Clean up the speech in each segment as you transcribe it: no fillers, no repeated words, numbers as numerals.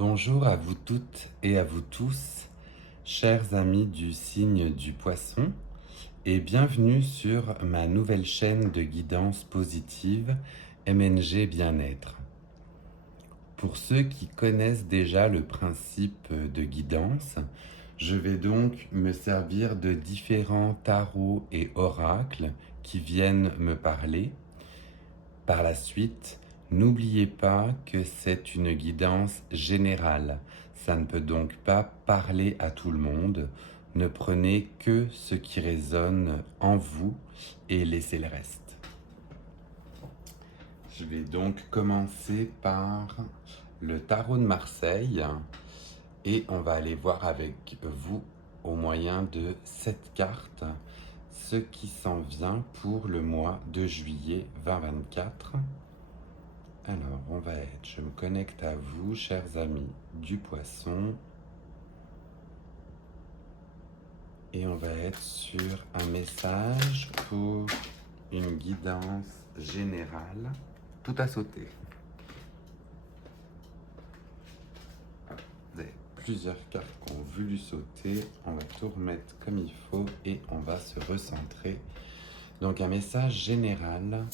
Bonjour à vous toutes et à vous tous, chers amis du signe du poisson, et bienvenue sur ma nouvelle chaîne de guidance positive MNG Bien-être. Pour ceux qui connaissent déjà le principe de guidance, je vais donc me servir de différents tarots et oracles qui viennent me parler. Par la suite, n'oubliez pas que c'est une guidance générale. Ça ne peut donc pas parler à tout le monde. Ne prenez que ce qui résonne en vous et laissez le reste. Je vais donc commencer par le tarot de Marseille et on va aller voir avec vous au moyen de cette carte ce qui s'en vient pour le mois de juillet 2024. Alors, je me connecte à vous, chers amis du poisson. Et on va être sur un message pour une guidance générale. Tout a sauté. Vous avez plusieurs cartes qui ont voulu sauter. On va tout remettre comme il faut et on va se recentrer. Donc un message général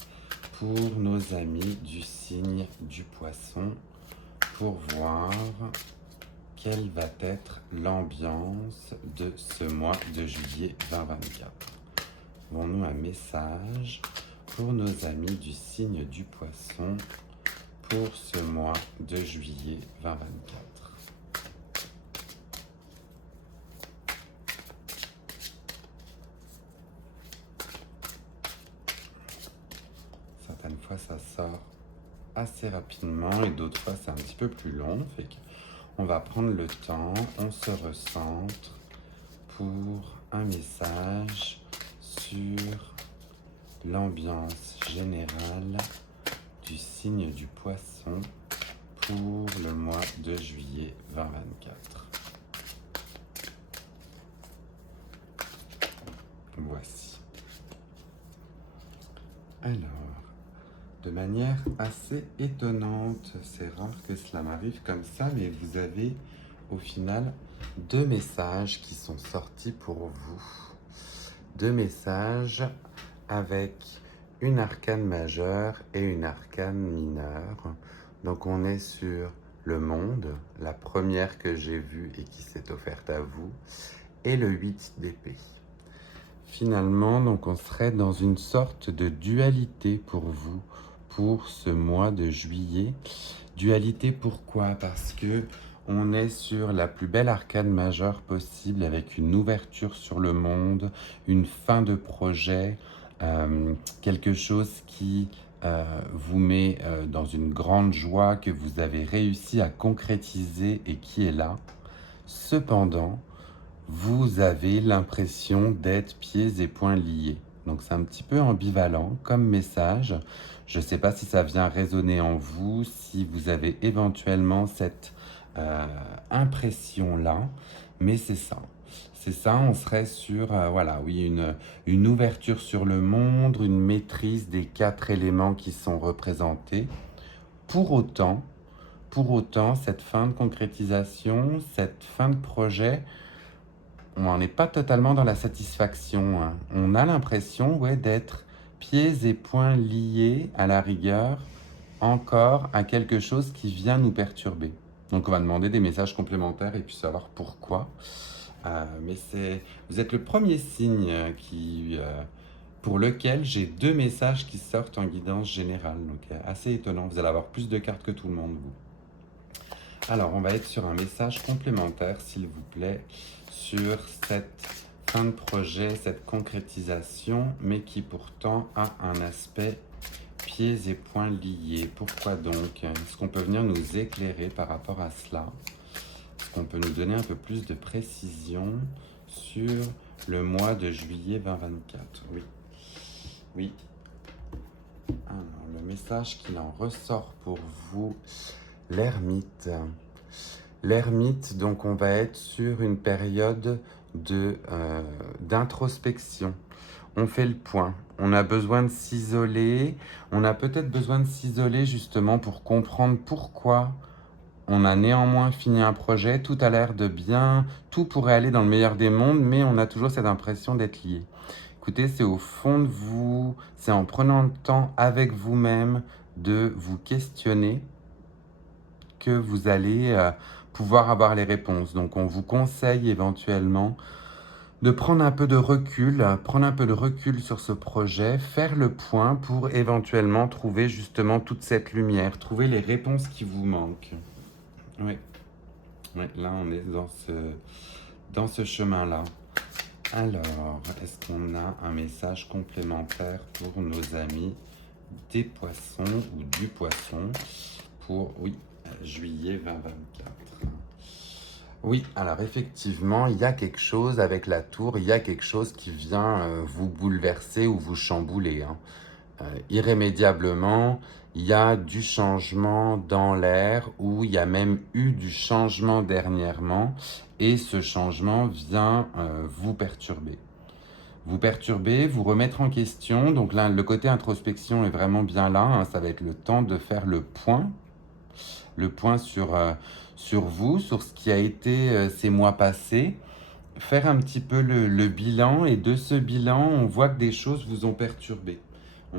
pour nos amis du signe du poisson pour voir quelle va être l'ambiance de ce mois de juillet 2024. Avons-nous un message pour nos amis du signe du poisson pour ce mois de juillet 2024? Certaines fois ça sort assez rapidement et d'autres fois c'est un petit peu plus long, fait qu'on va prendre le temps, on se recentre pour un message sur l'ambiance générale du signe du poisson pour le mois de juillet 2024. Voici. Alors, de manière assez étonnante, c'est rare que cela m'arrive comme ça, mais vous avez au final deux messages qui sont sortis pour vous. Deux messages avec une arcane majeure et une arcane mineure. Donc on est sur le monde, la première que j'ai vue et qui s'est offerte à vous, et le 8 d'épée. Finalement, donc on serait dans une sorte de dualité pour vous, pour ce mois de juillet. Dualité pourquoi? Parce que on est sur la plus belle arcane majeure possible avec une ouverture sur le monde, une fin de projet, quelque chose qui vous met dans une grande joie que vous avez réussi à concrétiser et qui est là. Cependant, vous avez l'impression d'être pieds et poings liés. Donc c'est un petit peu ambivalent comme message. Je ne sais pas si ça vient résonner en vous, si vous avez éventuellement cette impression-là, mais c'est ça. C'est ça, on serait sur, voilà, oui, une ouverture sur le monde, une maîtrise des 4 éléments qui sont représentés. Pour autant, cette fin de concrétisation, cette fin de projet, on n'en est pas totalement dans la satisfaction, hein. On a l'impression d'être pieds et poings liés à la rigueur encore à quelque chose qui vient nous perturber. Donc on va demander des messages complémentaires et puis savoir pourquoi. Vous êtes le premier signe pour lequel j'ai deux messages qui sortent en guidance générale. Donc assez étonnant, vous allez avoir plus de cartes que tout le monde, vous. Alors, on va être sur un message complémentaire, s'il vous plaît, sur cette fin de projet, cette concrétisation, mais qui pourtant a un aspect pieds et poings liés. Pourquoi donc? Est-ce qu'on peut venir nous éclairer par rapport à cela? Est-ce qu'on peut nous donner un peu plus de précision sur le mois de juillet 2024? Oui. Oui. Alors, le message qu'il en ressort pour vous, l'ermite. L'ermite, donc on va être sur une période d'introspection. On fait le point. On a besoin de s'isoler. On a peut-être besoin de s'isoler justement pour comprendre pourquoi On a néanmoins fini un projet, tout a l'air de bien, tout pourrait aller dans le meilleur des mondes, mais on a toujours cette impression d'être lié. Écoutez, c'est au fond de vous, c'est en prenant le temps avec vous-même de vous questionner que vous allez pouvoir avoir les réponses. Donc on vous conseille éventuellement de prendre un peu de recul sur ce projet, faire le point pour éventuellement trouver justement toute cette lumière, trouver les réponses qui vous manquent. Oui, oui, là on est dans ce chemin-là. Alors, est-ce qu'on a un message complémentaire pour nos amis des poissons ou du poisson pour, oui, juillet 2024? Oui, alors effectivement, il y a quelque chose avec la tour, il y a quelque chose qui vient vous bouleverser ou vous chambouler, hein. Irrémédiablement, il y a du changement dans l'air ou il y a même eu du changement dernièrement et ce changement vient vous perturber. Vous perturber, vous remettre en question. Donc là, le côté introspection est vraiment bien là, hein. Ça va être le temps de faire le point sur vous, sur ce qui a été ces mois passés. Faire un petit peu le bilan et de ce bilan, on voit que des choses vous ont perturbé.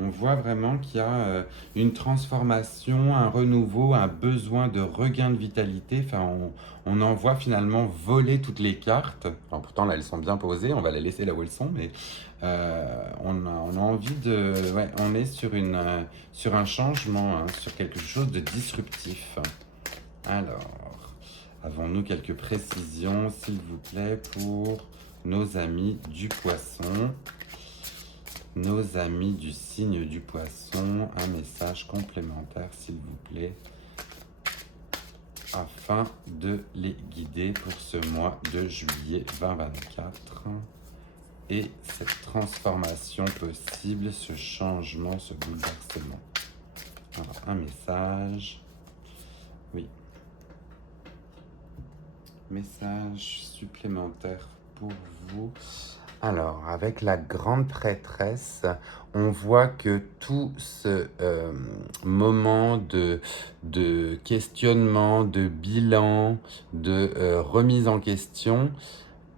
On voit vraiment qu'il y a une transformation, un renouveau, un besoin de regain de vitalité. Enfin, on en voit finalement voler toutes les cartes. Alors, pourtant, là, elles sont bien posées. On va les laisser là où elles sont. Mais on a envie de... Ouais, on est sur un changement, hein, sur quelque chose de disruptif. Alors, avons-nous quelques précisions, s'il vous plaît, pour nos amis du poisson? Nos amis du signe du poisson, un message complémentaire, s'il vous plaît, afin de les guider pour ce mois de juillet 2024 et cette transformation possible, ce changement, ce bouleversement. Alors, un message, oui, message supplémentaire pour vous. Alors, avec la grande prêtresse, on voit que tout ce moment de questionnement, de bilan, de remise en question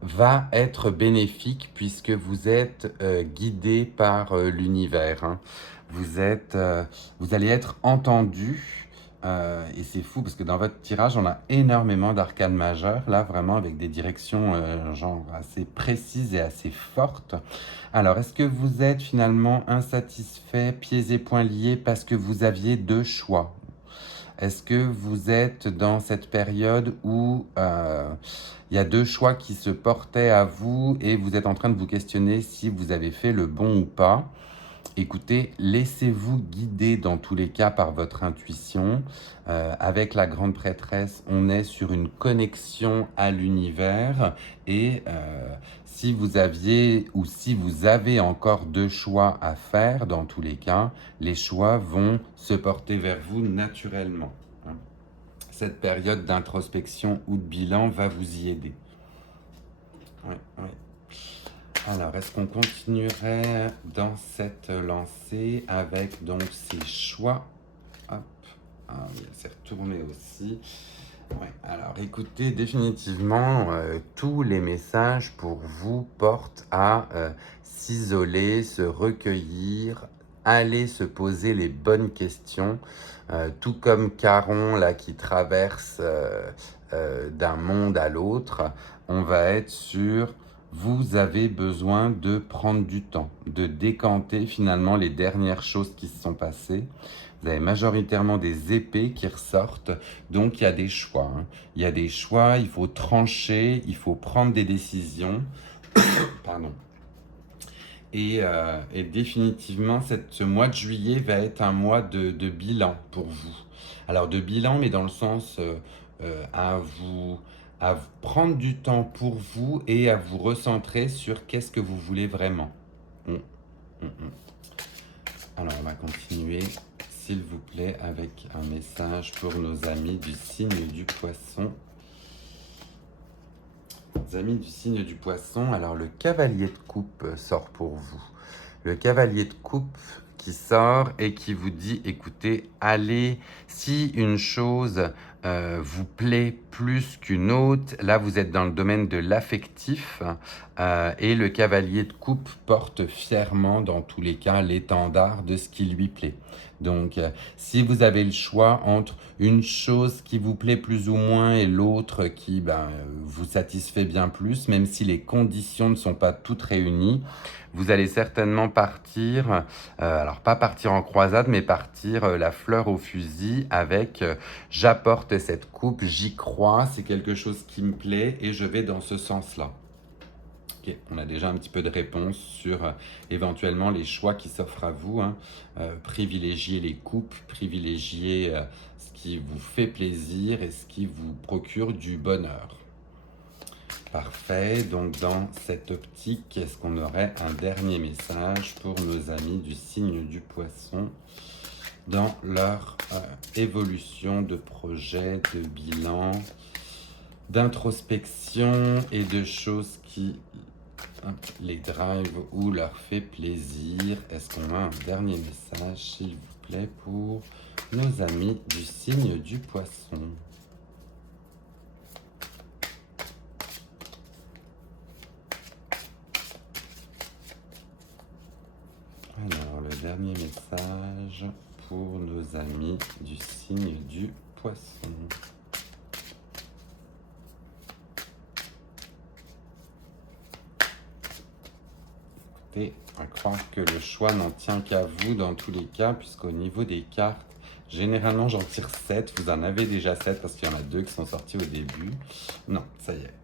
va être bénéfique puisque vous êtes guidé par l'univers, hein. Vous allez être entendu. Et c'est fou parce que dans votre tirage, on a énormément d'arcanes majeures, là vraiment avec des directions genre assez précises et assez fortes. Alors, est-ce que vous êtes finalement insatisfait, pieds et poings liés parce que vous aviez deux choix? Est-ce que vous êtes dans cette période où il y a deux choix qui se portaient à vous et vous êtes en train de vous questionner si vous avez fait le bon ou pas? Écoutez, laissez-vous guider dans tous les cas par votre intuition. Avec la grande prêtresse, on est sur une connexion à l'univers et si vous aviez ou si vous avez encore deux choix à faire, dans tous les cas, les choix vont se porter vers vous naturellement, hein. Cette période d'introspection ou de bilan va vous y aider. Oui, oui. Alors, est-ce qu'on continuerait dans cette lancée avec donc ces choix? Hop, ah oui, elle s'est retournée aussi. Ouais, alors écoutez, définitivement, tous les messages pour vous portent à s'isoler, se recueillir, aller se poser les bonnes questions, tout comme Caron là qui traverse d'un monde à l'autre, on va être sur vous avez besoin de prendre du temps, de décanter finalement les dernières choses qui se sont passées. Vous avez majoritairement des épées qui ressortent, donc il y a des choix, hein. Il y a des choix, il faut trancher, il faut prendre des décisions. Pardon. Et définitivement, ce mois de juillet va être un mois de bilan pour vous. Alors de bilan, mais dans le sens à vous prendre du temps pour vous et à vous recentrer sur qu'est-ce que vous voulez vraiment. Alors on va continuer, s'il vous plaît, avec un message pour nos amis du signe du poisson. Les amis du signe du poisson, alors le cavalier de coupe sort pour vous. Le cavalier de coupe qui sort et qui vous dit, écoutez, allez, si une chose vous plaît plus qu'une autre. Là, vous êtes dans le domaine de l'affectif et le cavalier de coupe porte fièrement, dans tous les cas, l'étendard de ce qui lui plaît. Donc, si vous avez le choix entre une chose qui vous plaît plus ou moins et l'autre qui vous satisfait bien plus, même si les conditions ne sont pas toutes réunies, vous allez certainement partir, alors pas partir en croisade, mais partir la fleur au fusil avec j'apporte cette coupe, j'y crois, c'est quelque chose qui me plaît et je vais dans ce sens-là. Ok, on a déjà un petit peu de réponse sur éventuellement les choix qui s'offrent à vous. Privilégiez les coupes, privilégiez ce qui vous fait plaisir et ce qui vous procure du bonheur. Parfait, donc dans cette optique, est-ce qu'on aurait un dernier message pour nos amis du signe du Poisson dans leur évolution de projet, de bilan, d'introspection et de choses qui les drive ou leur fait plaisir? Est-ce qu'on a un dernier message, s'il vous plaît, pour nos amis du signe du Poisson? Alors, le dernier message pour nos amis du signe du Poisson. Écoutez, à croire que le choix n'en tient qu'à vous dans tous les cas, puisqu'au niveau des cartes, généralement j'en tire 7. Vous en avez déjà 7 parce qu'il y en a 2 qui sont sortis au début. Non, ça y est.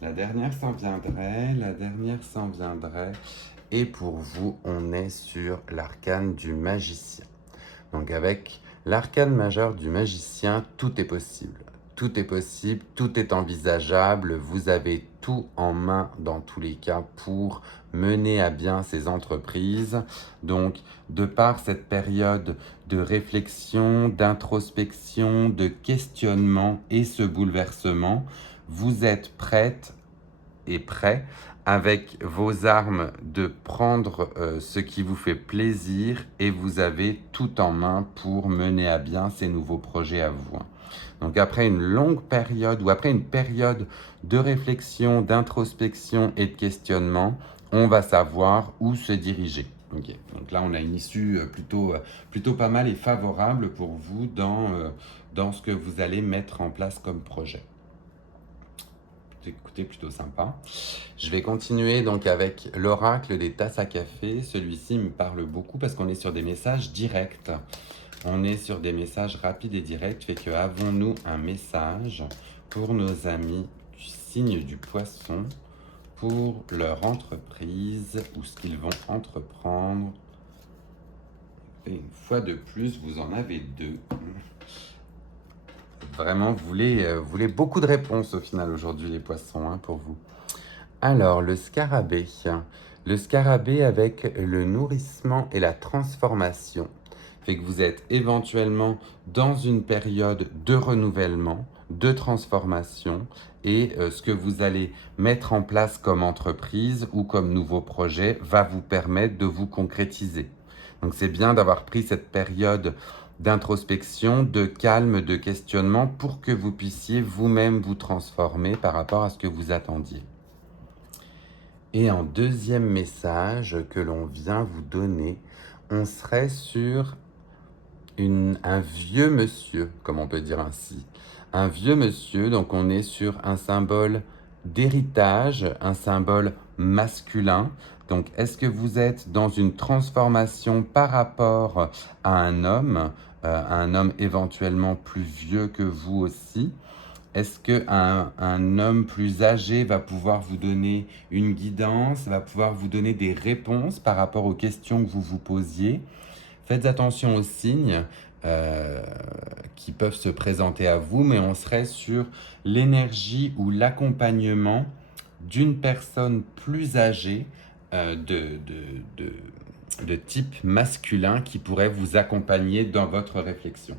La dernière s'en viendrait, la dernière s'en viendrait. Et pour vous, on est sur l'arcane du magicien. Donc avec l'arcane majeur du magicien, tout est possible. Tout est possible, tout est envisageable. Vous avez tout en main dans tous les cas pour mener à bien ces entreprises. Donc, de par cette période de réflexion, d'introspection, de questionnement et ce bouleversement, vous êtes prête et prêt avec vos armes de prendre ce qui vous fait plaisir et vous avez tout en main pour mener à bien ces nouveaux projets à vous. Donc après une longue période ou après une période de réflexion, d'introspection et de questionnement, on va savoir où se diriger. Okay. Donc là, on a une issue plutôt pas mal et favorable pour vous dans ce que vous allez mettre en place comme projet. Écoutez, plutôt sympa. Je vais continuer donc avec l'oracle des tasses à café. Celui-ci me parle beaucoup parce qu'on est sur des messages directs. On est sur des messages rapides et directs. Fait que avons-nous un message pour nos amis du signe du Poisson pour leur entreprise ou ce qu'ils vont entreprendre? Et une fois de plus, vous en avez 2. Vraiment, vous voulez beaucoup de réponses au final aujourd'hui, les poissons, pour vous. Alors, le scarabée. Le scarabée avec le nourrissement et la transformation. Fait que vous êtes éventuellement dans une période de renouvellement, de transformation et ce que vous allez mettre en place comme entreprise ou comme nouveau projet va vous permettre de vous concrétiser. Donc, c'est bien d'avoir pris cette période d'introspection, de calme, de questionnement pour que vous puissiez vous-même vous transformer par rapport à ce que vous attendiez. Et en deuxième message que l'on vient vous donner, on serait sur un vieux monsieur, comme on peut dire ainsi. Un vieux monsieur, donc on est sur un symbole d'héritage, un symbole masculin. Donc est-ce que vous êtes dans une transformation par rapport à un homme éventuellement plus vieux que vous aussi? Est-ce qu'un homme plus âgé va pouvoir vous donner une guidance, va pouvoir vous donner des réponses par rapport aux questions que vous vous posiez? Faites attention aux signes qui peuvent se présenter à vous, mais on serait sur l'énergie ou l'accompagnement d'une personne plus âgée de type masculin qui pourrait vous accompagner dans votre réflexion.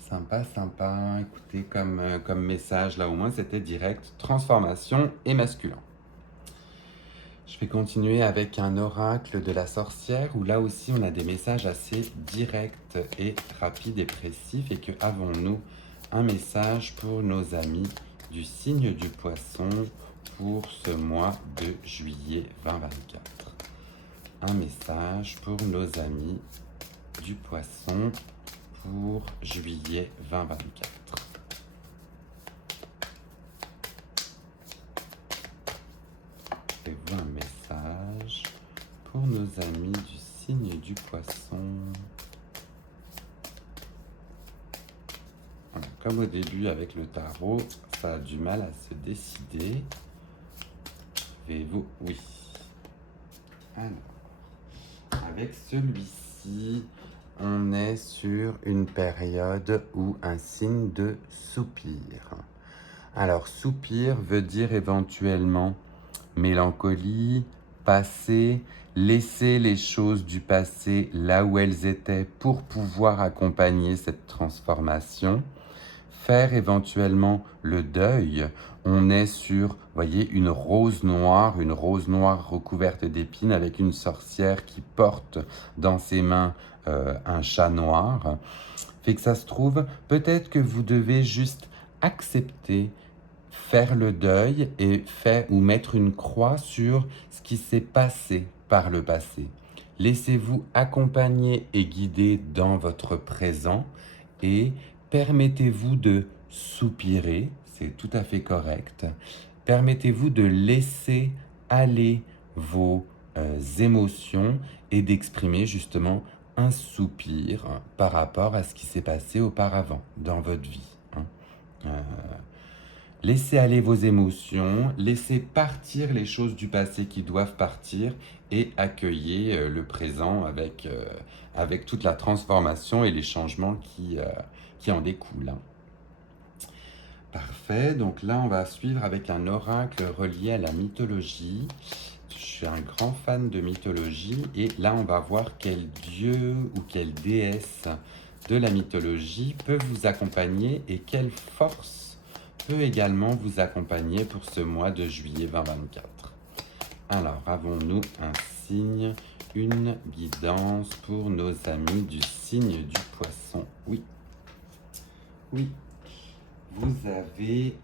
Sympa, sympa. Écoutez, comme message, là au moins c'était direct, transformation et masculin. Je vais continuer avec un oracle de la sorcière où là aussi on a des messages assez directs et rapides et précis. Et que avons-nous un message pour nos amis du signe du poisson pour ce mois de juillet 2024? Un message pour nos amis du poisson pour juillet 2024. Avez-vous un message pour nos amis du signe du poisson? Voilà, comme au début avec le tarot, ça a du mal à se décider. Avez-vous? Oui. Alors, avec celui-ci, on est sur une période où un signe de soupir. Alors, soupir veut dire éventuellement mélancolie, passé, laisser les choses du passé là où elles étaient pour pouvoir accompagner cette transformation, faire éventuellement le deuil. On est sur, voyez, une rose noire recouverte d'épines avec une sorcière qui porte dans ses mains un chat noir. Fait que ça se trouve, peut-être que vous devez juste accepter, faire le deuil et ou mettre une croix sur ce qui s'est passé par le passé. Laissez-vous accompagner et guider dans votre présent et permettez-vous de soupirer, c'est tout à fait correct. Permettez-vous de laisser aller vos émotions et d'exprimer justement un soupir par rapport à ce qui s'est passé auparavant dans votre vie. Laissez aller vos émotions, laissez partir les choses du passé qui doivent partir et accueillez le présent avec toute la transformation et les changements qui en découlent. Parfait, donc là on va suivre avec un oracle relié à la mythologie. Je suis un grand fan de mythologie et là on va voir quel dieu ou quelle déesse de la mythologie peut vous accompagner et quelle force peut également vous accompagner pour ce mois de juillet 2024. Alors, avons-nous un signe, une guidance pour nos amis du signe du poisson? Oui. Oui. Vous avez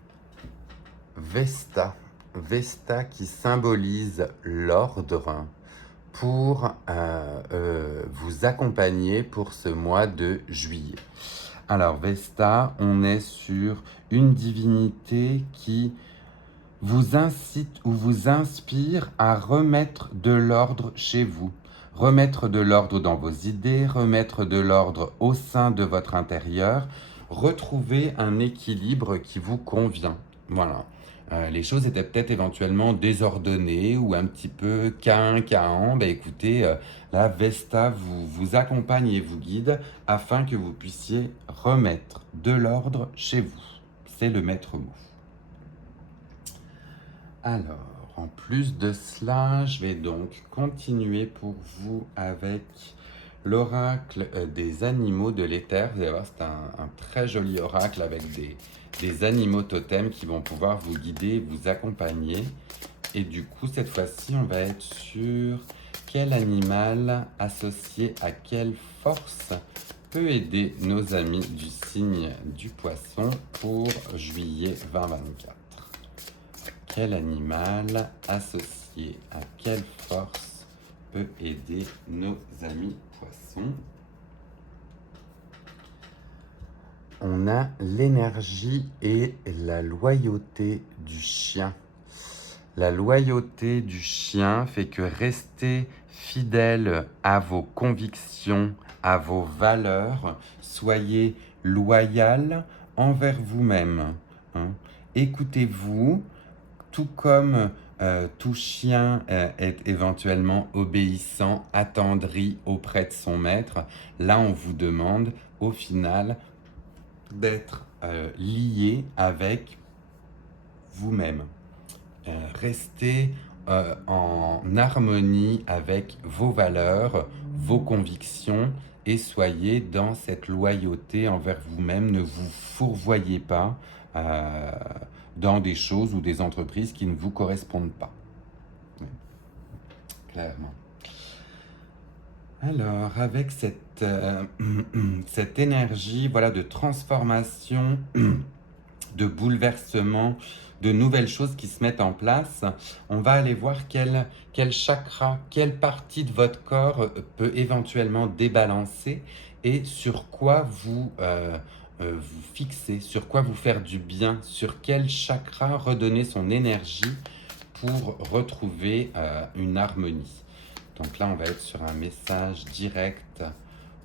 Vesta. Vesta qui symbolise l'ordre pour vous accompagner pour ce mois de juillet. Alors, Vesta, on est sur une divinité qui vous incite ou vous inspire à remettre de l'ordre chez vous, remettre de l'ordre dans vos idées, remettre de l'ordre au sein de votre intérieur, retrouver un équilibre qui vous convient. Voilà. Les choses étaient peut-être éventuellement désordonnées ou un petit peu cain. Ben écoutez, la Vesta vous accompagne et vous guide afin que vous puissiez remettre de l'ordre chez vous. C'est le maître mot. Alors, en plus de cela, je vais donc continuer pour vous avec l'oracle des animaux de l'éther. Vous allez voir, c'est un très joli oracle avec des animaux totems qui vont pouvoir vous guider, vous accompagner. Et du coup, cette fois-ci, on va être sur quel animal associé à quelle force peut aider nos amis du signe du poisson pour juillet 2024. Quel animal associé à quelle force peut aider nos amis poissons? On a l'énergie et la loyauté du chien. La loyauté du chien fait que restez fidèle à vos convictions, à vos valeurs. Soyez loyal envers vous-même. Écoutez-vous, tout comme tout chien est éventuellement obéissant, attendri auprès de son maître. Là, on vous demande au final d'être lié avec vous-même. Restez en harmonie avec vos valeurs, vos convictions et soyez dans cette loyauté envers vous-même. Ne vous fourvoyez pas dans des choses ou des entreprises qui ne vous correspondent pas. clairement. Alors, avec cette énergie, voilà, de transformation, de bouleversement, de nouvelles choses qui se mettent en place, on va aller voir quel chakra, quelle partie de votre corps peut éventuellement débalancer et sur quoi vous fixer, sur quoi vous faire du bien, sur quel chakra redonner son énergie pour retrouver une harmonie. Donc là, on va être sur un message direct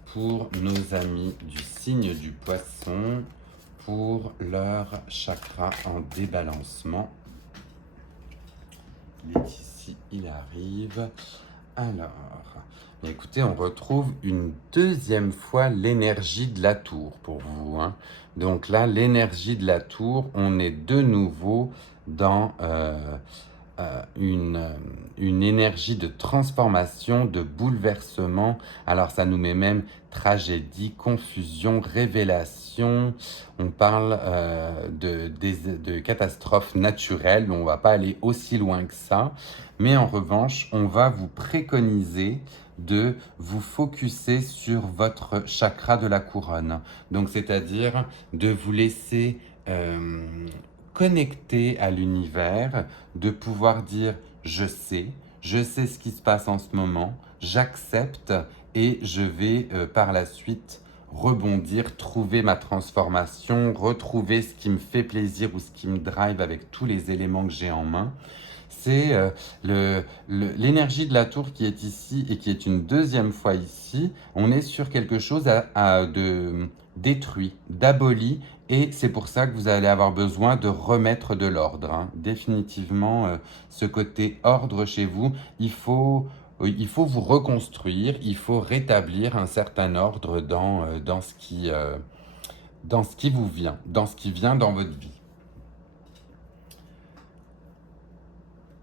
pour nos amis du signe du poisson, pour leur chakra en débalancement. Il est ici, il arrive. Alors, écoutez, on retrouve une deuxième fois l'énergie de la tour pour vous, hein. Donc là, l'énergie de la tour, on est de nouveau dans une énergie de transformation, de bouleversement. Alors ça nous met même tragédie, confusion, révélation. On parle de catastrophes naturelles. On ne va pas aller aussi loin que ça. Mais en revanche, on va vous préconiser de vous focuser sur votre chakra de la couronne. Donc c'est-à-dire de vous laisser connecter à l'univers, de pouvoir dire je sais ce qui se passe en ce moment, j'accepte et je vais par la suite rebondir, trouver ma transformation, retrouver ce qui me fait plaisir ou ce qui me drive avec tous les éléments que j'ai en main. C'est l'énergie de la tour qui est ici et qui est une deuxième fois ici. On est sur quelque chose de détruit, d'aboli. Et c'est pour ça que vous allez avoir besoin de remettre de l'ordre, hein. Définitivement, ce côté ordre chez vous, il faut vous reconstruire, il faut rétablir un certain ordre dans ce qui vous vient, dans ce qui vient dans votre vie.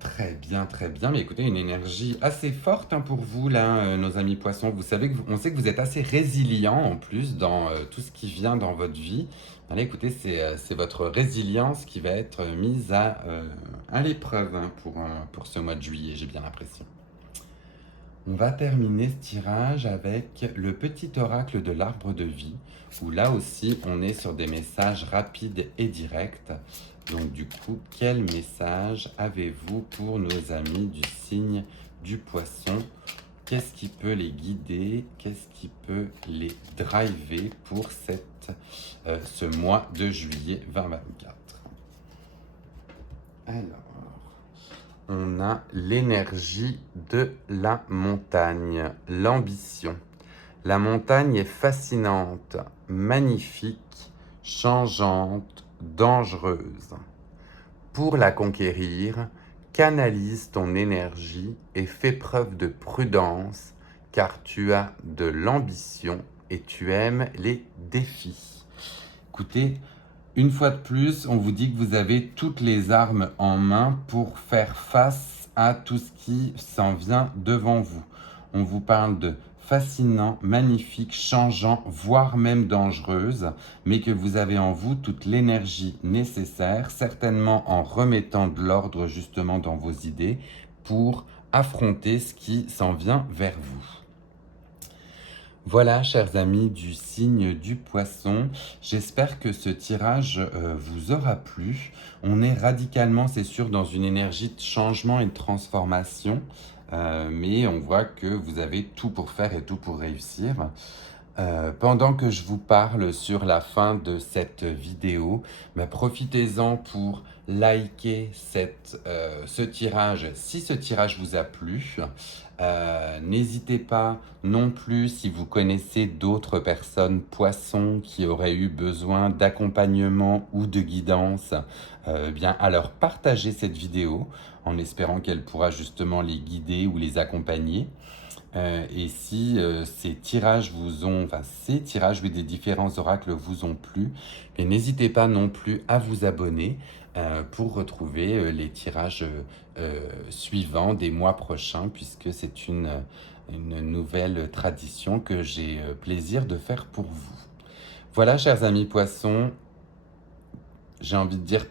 Très bien, très bien. Mais écoutez, une énergie assez forte, hein, pour vous, là, nos amis poissons. Vous savez on sait que vous êtes assez résilient en plus dans tout ce qui vient dans votre vie. Allez, écoutez, c'est votre résilience qui va être mise à l'épreuve, hein, pour ce mois de juillet, j'ai bien l'impression. On va terminer ce tirage avec le petit oracle de l'arbre de vie, où là aussi on est sur des messages rapides et directs. Donc du coup, quel message avez-vous pour nos amis du signe du poisson? Qu'est-ce qui peut les guider? Qu'est-ce qui peut les driver pour ce mois de juillet 2024? Alors, on a l'énergie de la montagne, l'ambition. La montagne est fascinante, magnifique, changeante, dangereuse. Pour la conquérir, canalise ton énergie et fais preuve de prudence, car tu as de l'ambition et tu aimes les défis. Écoutez, une fois de plus, on vous dit que vous avez toutes les armes en main pour faire face à tout ce qui s'en vient devant vous. On vous parle de fascinant, magnifique, changeant, voire même dangereuse, mais que vous avez en vous toute l'énergie nécessaire, certainement en remettant de l'ordre justement dans vos idées pour affronter ce qui s'en vient vers vous. Voilà, chers amis du signe du poisson, j'espère que ce tirage vous aura plu. On est radicalement, c'est sûr, dans une énergie de changement et de transformation, mais on voit que vous avez tout pour faire et tout pour réussir. Pendant que je vous parle sur la fin de cette vidéo, profitez-en pour liker ce tirage si ce tirage vous a plu. N'hésitez pas non plus, si vous connaissez d'autres personnes poissons qui auraient eu besoin d'accompagnement ou de guidance, à leur partager cette vidéo en espérant qu'elle pourra justement les guider ou les accompagner. Et si ces tirages ou des différents oracles vous ont plu, n'hésitez pas non plus à vous abonner pour retrouver les tirages suivants des mois prochains, puisque c'est une nouvelle tradition que j'ai plaisir de faire pour vous. Voilà, chers amis poissons, j'ai envie de dire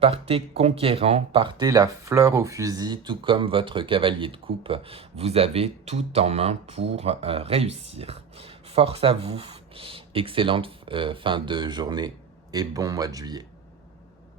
Partez conquérant, partez la fleur au fusil, tout comme votre cavalier de coupe. Vous avez tout en main pour réussir. Force à vous, excellente fin de journée et bon mois de juillet.